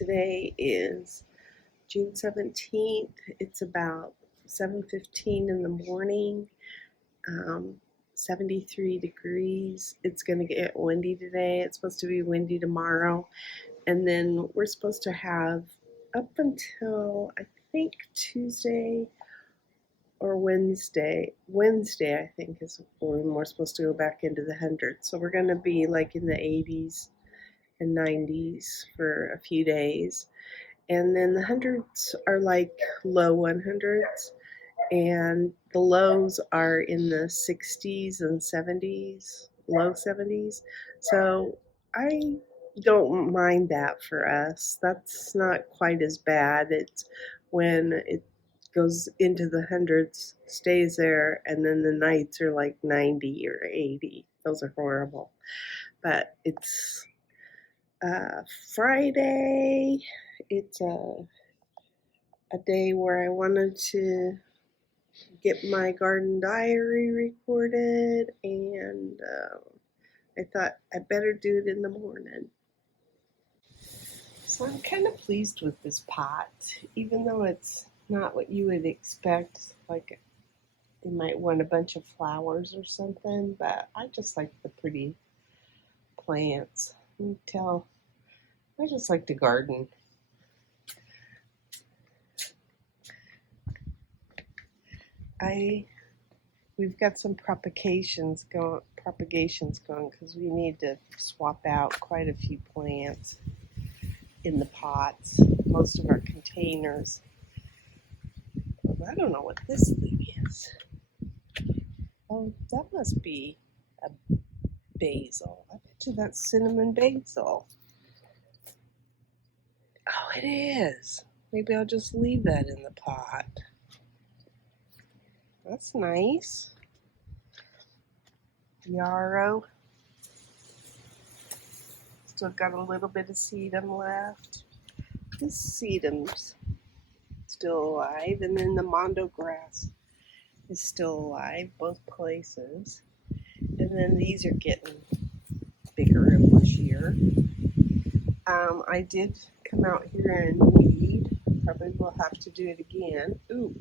Today is June 17th. It's about 7:15 in the morning, 73 degrees. It's going to get windy today. It's supposed to be windy tomorrow. And then we're supposed to have up until, I think, Tuesday or Wednesday. Wednesday, I think, is when we're supposed to go back into the hundreds. So we're going to be like in the 80s and 90s for a few days. And then the hundreds are like low 100s, and the lows are in the 60s and 70s, low 70s. So I don't mind that for us. That's not quite as bad. It's when it goes into the hundreds, stays there, and then the nights are like 90 or 80. Those are horrible. But it's Friday. It's a day where I wanted to get my garden diary recorded, and I thought I better do it in the morning. So I'm kind of pleased with this pot, even though it's not what you would expect. Like, you might want a bunch of flowers or something, but I just like the pretty plants. You can tell I just like to garden. We've got some propagations going because we need to swap out quite a few plants in the pots, most of our containers. I don't know what this thing is. Oh, that must be a basil. I bet you that's cinnamon basil. Oh, it is. Maybe I'll just leave that in the pot. That's nice. Yarrow. Still got a little bit of sedum left. This sedum's still alive, and then the mondo grass is still alive, both places. And then these are getting bigger and bushier. I did come out here and weed. Probably will have to do it again. Ooh,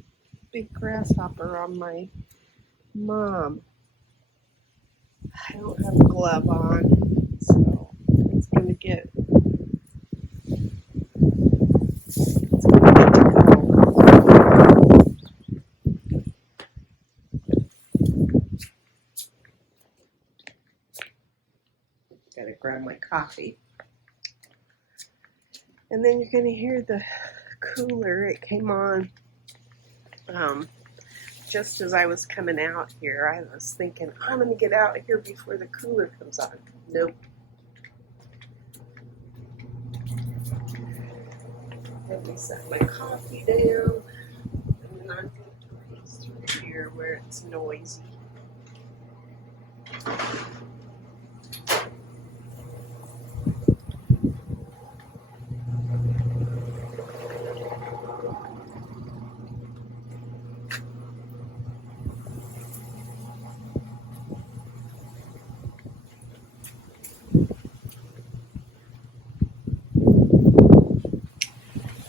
big grasshopper on my mom. I don't have a glove on, so it's gonna get Gotta grab my coffee. And then you're gonna hear the cooler. It came on just as I was coming out here. I was thinking, I'm gonna get out here before the cooler comes on. Nope. Let me set my coffee down, and then I'm going to race through here where it's noisy.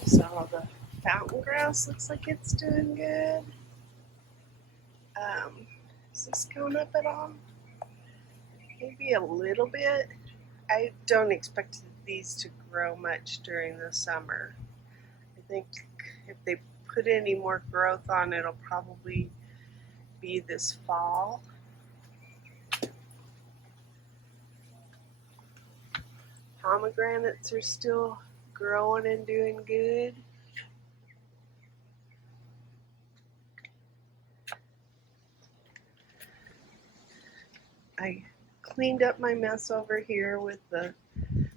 So the fountain grass looks like it's doing good. Is this going up at all? Maybe a little bit. I don't expect these to grow much during the summer. I think if they put any more growth on, it'll probably be this fall. Pomegranates are still growing and doing good. I cleaned up my mess over here with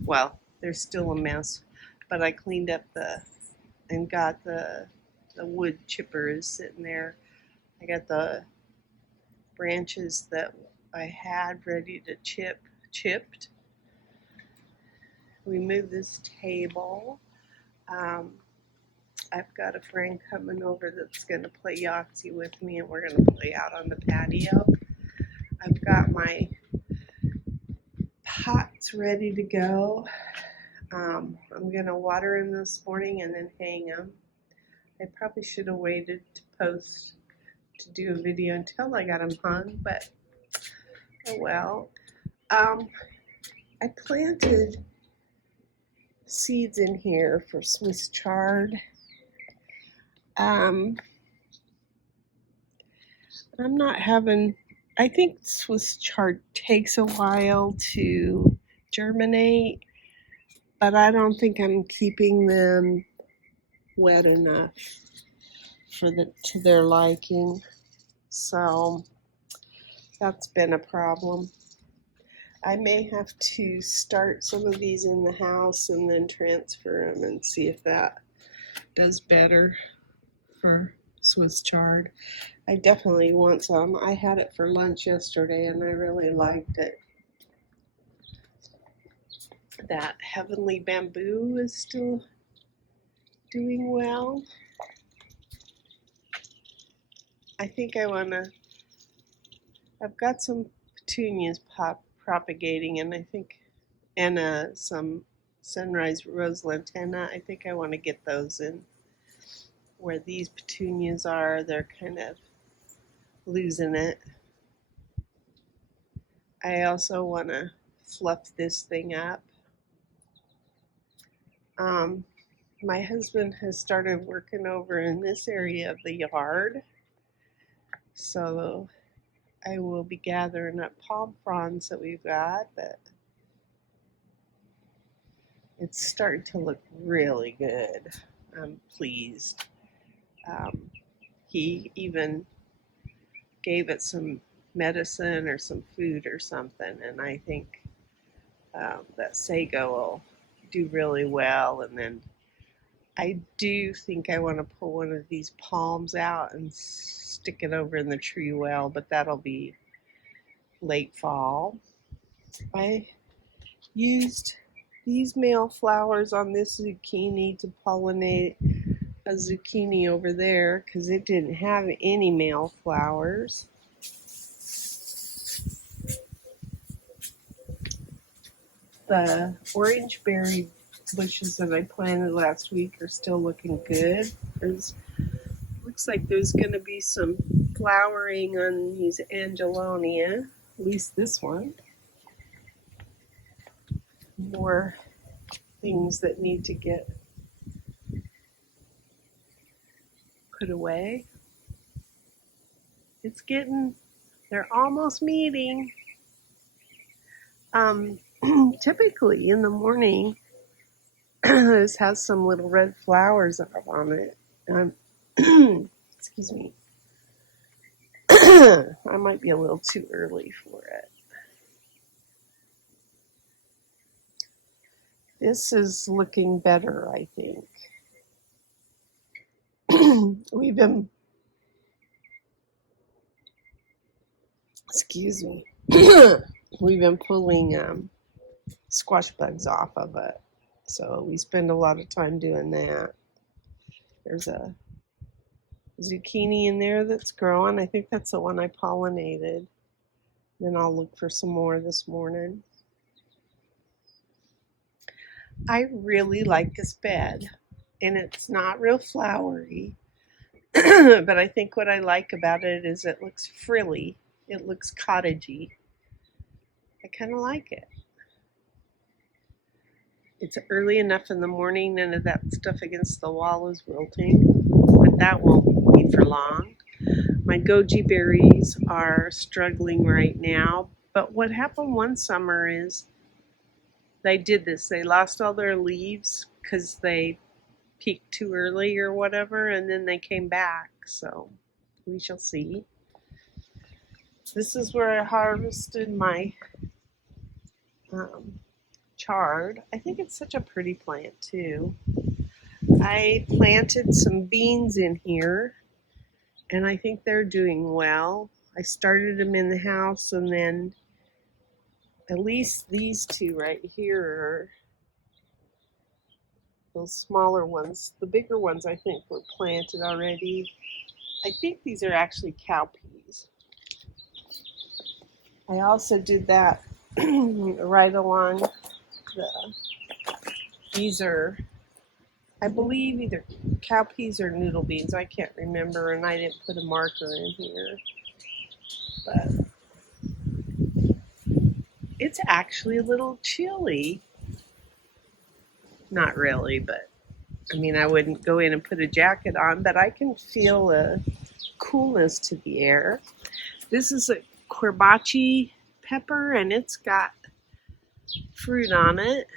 well, there's still a mess, but I cleaned up and got the wood chippers sitting there. I got the branches that I had ready to chipped. We moved this table. I've got a friend coming over that's going to play Yahtzee with me, and we're going to play out on the patio. I've got my pots ready to go. I'm going to water them this morning and then hang them. I probably should have waited to do a video until I got them hung, but oh well. I planted seeds in here for Swiss chard. I'm not having, I think Swiss chard takes a while to germinate, but I don't think I'm keeping them wet enough to their liking. So that's been a problem. I may have to start some of these in the house and then transfer them and see if that does better for Swiss chard. I definitely want some. I had it for lunch yesterday and I really liked it. That heavenly bamboo is still doing well. I think I've got some petunias propagating, and I think, and some sunrise rose lantana. I think I want to get those in where these petunias are. They're kind of losing it. I also want to fluff this thing up. My husband has started working over in this area of the yard, so I will be gathering up palm fronds that we've got, but it's starting to look really good. I'm pleased. He even gave it some medicine or some food or something, and I think that sago will do really well. And then I do think I want to pull one of these palms out and stick it over in the tree well, but that'll be late fall. I used these male flowers on this zucchini to pollinate a zucchini over there because it didn't have any male flowers. The orange berry bushes that I planted last week are still looking good. Looks like there's going to be some flowering on these angelonia, at least this one. More things that need to get put away. They're almost meeting. Typically in the morning, this has some little red flowers on it. Excuse me. I might be a little too early for it. This is looking better, I think. Excuse me. We've been pulling squash bugs off of it. So we spend a lot of time doing that. There's a zucchini in there that's growing. I think that's the one I pollinated. Then I'll look for some more this morning. I really like this bed, and it's not real flowery, but I think what I like about it is it looks frilly. It looks cottagey. I kind of like it. It's early enough in the morning, none of that stuff against the wall is wilting, but that won't be for long. My goji berries are struggling right now, but what happened one summer is they did this. They lost all their leaves because they peaked too early or whatever, and then they came back, so we shall see. This is where I harvested my chard. I think it's such a pretty plant too. I planted some beans in here, and I think they're doing well. I started them in the house, and then at least these two right here are those smaller ones. The bigger ones I think were planted already. I think these are actually cowpeas. I also did that right along These are, I believe, either cowpeas or noodle beans. I can't remember, and I didn't put a marker in here. But it's actually a little chilly. Not really, but I mean, I wouldn't go in and put a jacket on, but I can feel a coolness to the air. This is a Corbache Pepper, and it's got fruit on it.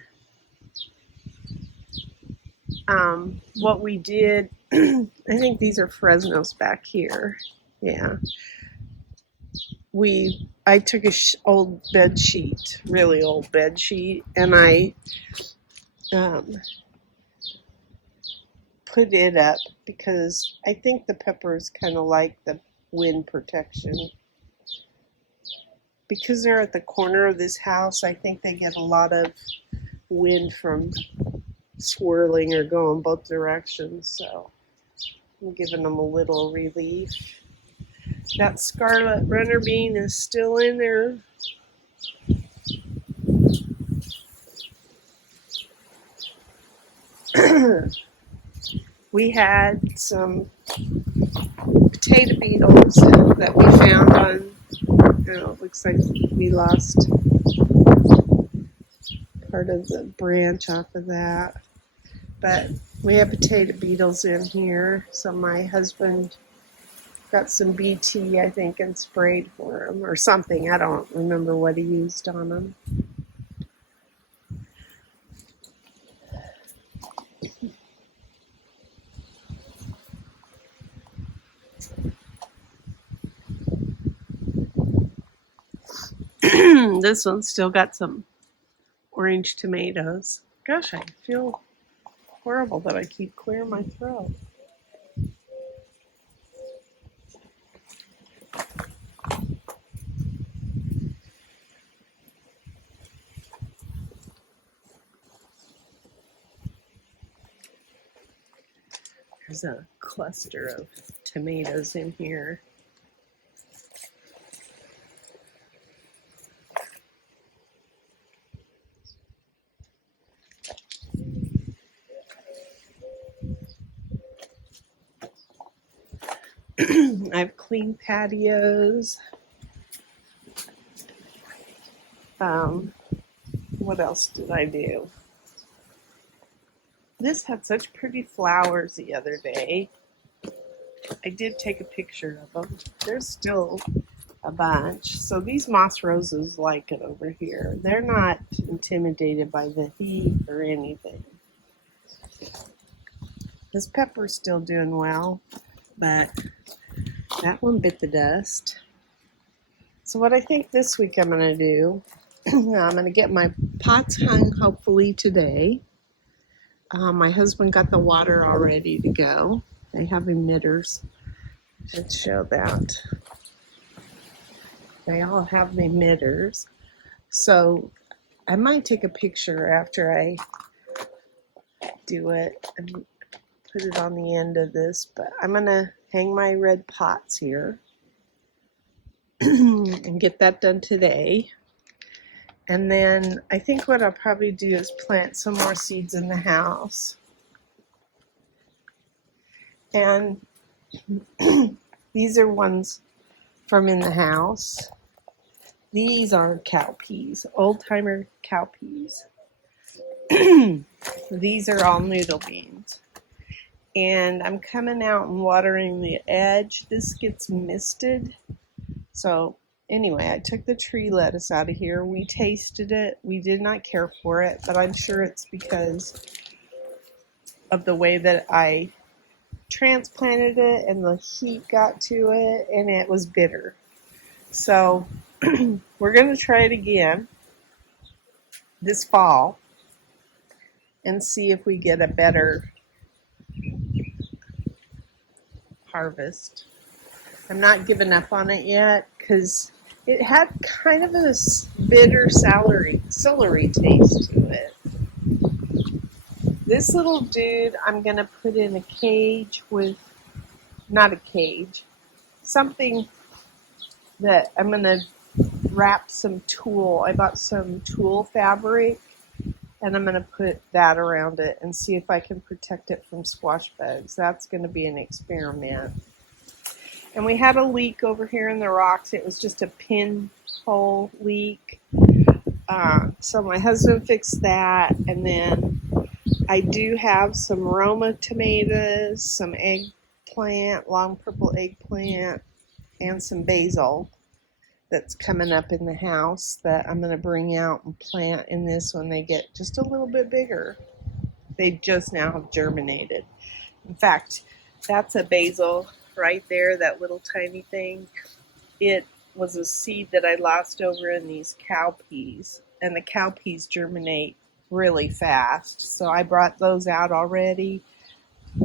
What we did, I think these are Fresnos back here. Yeah. I took a old bed sheet, really old bed sheet, and I put it up because I think the peppers kind of like the wind protection. Because they're at the corner of this house, I think they get a lot of wind from swirling or going both directions, so I'm giving them a little relief. That scarlet runner bean is still in there. We had some potato beetles that we found on, it looks like we lost part of the branch off of that. But we have potato beetles in here, so my husband got some BT, I think, and sprayed for them, or something. I don't remember what he used on them. This one's still got some orange tomatoes. Gosh, I feel horrible that I keep clearing my throat. There's a cluster of tomatoes in here. I have clean patios. What else did I do? This had such pretty flowers the other day. I did take a picture of them. There's still a bunch. So these moss roses like it over here. They're not intimidated by the heat or anything. This pepper's still doing well, but that one bit the dust. So what I think this week I'm going to do, I'm going to get my pots hung hopefully today. My husband got the water all ready to go. They have emitters. Let's show that. They all have emitters. So I might take a picture after I do it and put it on the end of this, but I'm going to hang my red pots here and get that done today. And then I think what I'll probably do is plant some more seeds in the house. And these are ones from in the house. These are cowpeas, old-timer cowpeas. These are all noodle beans. And I'm coming out and watering the edge. This gets misted. So anyway, I took the tree lettuce out of here. We tasted it. We did not care for it, but I'm sure it's because of the way that I transplanted it and the heat got to it and it was bitter. So we're going to try it again this fall and see if we get a better harvest. I'm not giving up on it yet because it had kind of a bitter celery taste to it. This little dude I'm going to put in a cage with, not a cage, something that I'm going to wrap some tulle. I bought some tulle fabric And I'm going to put that around it and see if I can protect it from squash bugs. That's going to be an experiment. And we had a leak over here in the rocks. It was just a pinhole leak. So my husband fixed that. And then I do have some Roma tomatoes, some eggplant, long purple eggplant, and some basil that's coming up in the house that I'm going to bring out and plant in this when they get just a little bit bigger. They just now have germinated. In fact, that's a basil right there, that little tiny thing. It was a seed that I lost over in these cowpeas, and the cowpeas germinate really fast. So I brought those out already,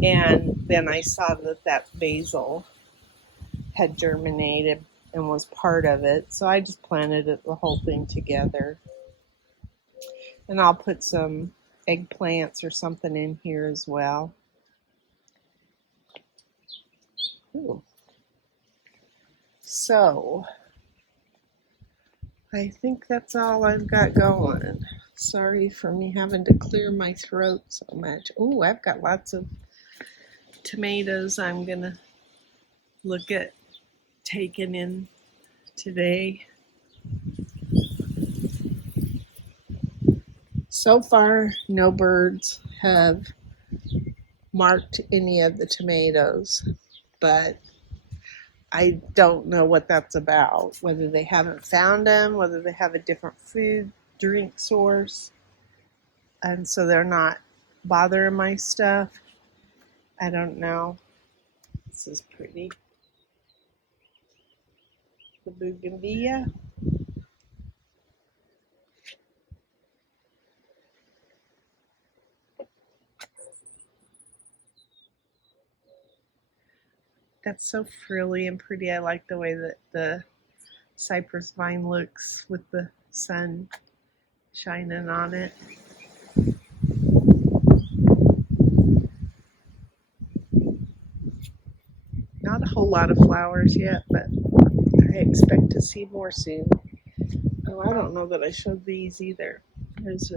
and then I saw that basil had germinated and was part of it. So I just planted the whole thing together. And I'll put some eggplants or something in here as well. Ooh. So I think that's all I've got going. Sorry for me having to clear my throat so much. Oh, I've got lots of tomatoes I'm gonna look at taking in today. So far, no birds have marked any of the tomatoes, but I don't know what that's about, whether they haven't found them, whether they have a different food, drink source, and so they're not bothering my stuff. I don't know. This is pretty. The bougainvillea. That's so frilly and pretty. I like the way that the cypress vine looks with the sun shining on it. Not a whole lot of flowers yet, but I expect to see more soon. Oh, I don't know that I showed these either. There's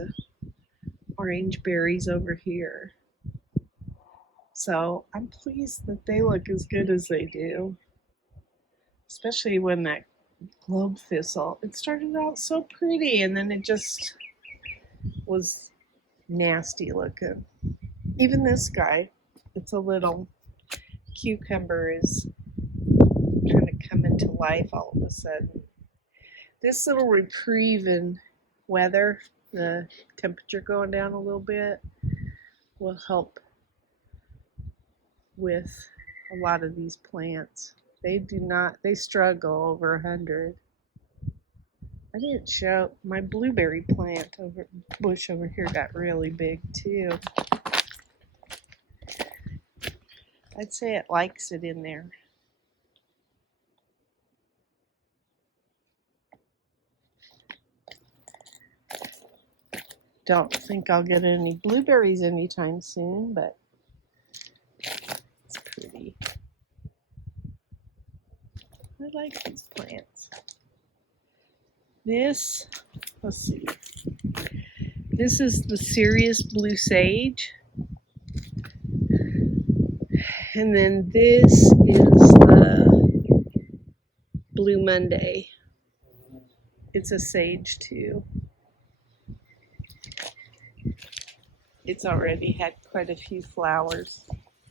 orange berries over here. So I'm pleased that they look as good as they do, especially when that globe thistle, it started out so pretty and then it just was nasty looking. Even this guy, it's a little cucumber, is kind of coming to life all of a sudden. This little reprieve in weather, the temperature going down a little bit, will help with a lot of these plants. They struggle over 100. I didn't show my blueberry plant bush over here got really big too. I'd say it likes it in there. Don't think I'll get any blueberries anytime soon, but it's pretty. I like these plants. This, let's see. This is the Serious Blue Sage. And then this is the Blue Monday. It's a sage too. It's already had quite a few flowers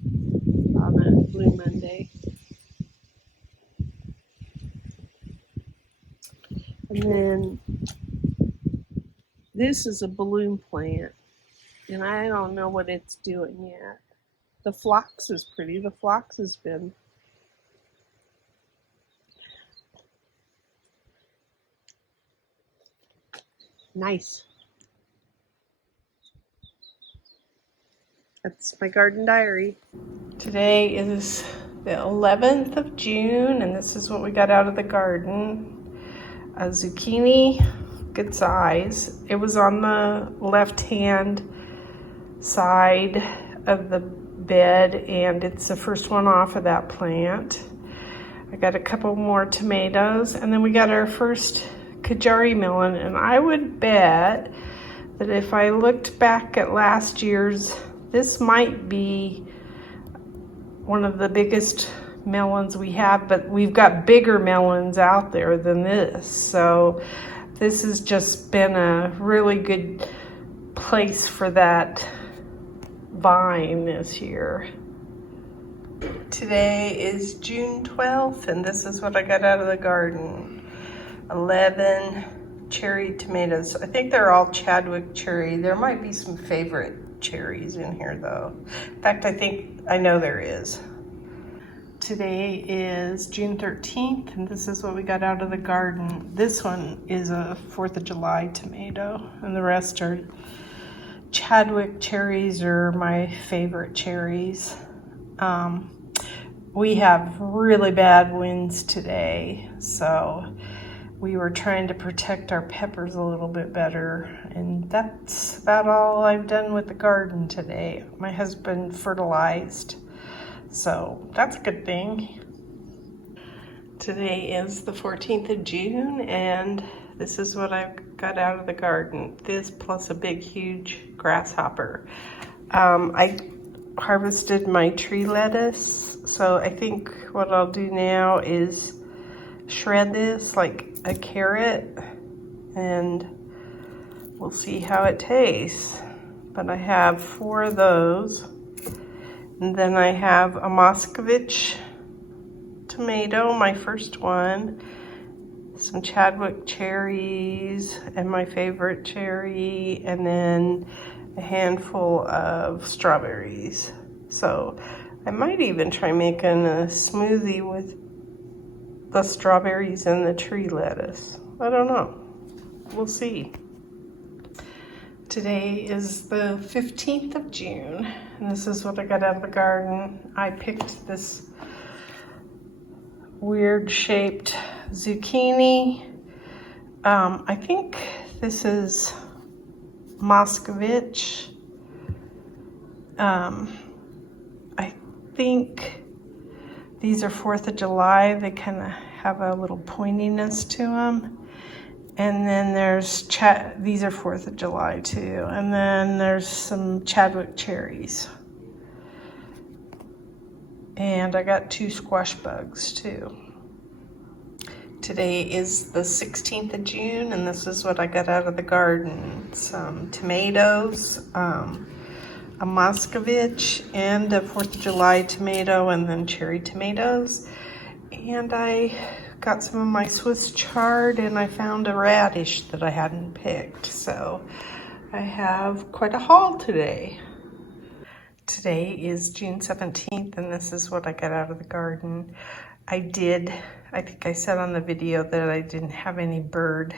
on a Blue Monday. And then this is a balloon plant, and I don't know what it's doing yet. The phlox is pretty. The phlox has been nice. That's my garden diary. Today is the 11th of June, and this is what we got out of the garden. A zucchini, good size. It was on the left-hand side of the bed, and it's the first one off of that plant. I got a couple more tomatoes, and then we got our first Kajari melon, and I would bet that if I looked back at last year's, this might be one of the biggest melons we have, but we've got bigger melons out there than this. So this has just been a really good place for that vine this year. Today is June 12th, and this is what I got out of the garden. 11 cherry tomatoes. I think they're all Chadwick cherry. There might be some favorite cherries in here though. In fact, I know there is. Today is June 13th, and this is what we got out of the garden. This one is a 4th of July tomato, and the rest are Chadwick cherries, or my favorite cherries. We have really bad winds today, so we were trying to protect our peppers a little bit better, and that's about all I've done with the garden today. My husband fertilized, so that's a good thing. Today is the 14th of June, and this is what I've got out of the garden. This plus a big, huge grasshopper. I harvested my tree lettuce, so I think what I'll do now is shred this like a carrot, and we'll see how it tastes. But I have 4 of those, and then I have a Moscovich tomato, my first one, some Chadwick cherries, and my favorite cherry, and then a handful of strawberries. So I might even try making a smoothie with the strawberries and the tree lettuce. I don't know. We'll see. Today is the 15th of June, and this is what I got out of the garden. I picked this weird shaped zucchini. I think this is Moscovich. I think these are 4th of July. They kind of have a little pointiness to them. And then there's, these are 4th of July too. And then there's some Chadwick cherries. And I got 2 squash bugs too. Today is the 16th of June, and this is what I got out of the garden. Some tomatoes, a Moscovich, and a 4th of July tomato, and then cherry tomatoes. And I got some of my Swiss chard, and I found a radish that I hadn't picked. So I have quite a haul today. Today is June 17th, and this is what I got out of the garden. I think I said on the video that I didn't have any bird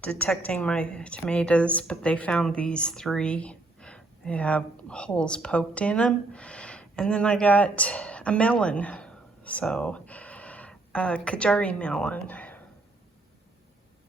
detecting my tomatoes, but they found these 3. They have holes poked in them. And then I got a melon, so a Kajari melon.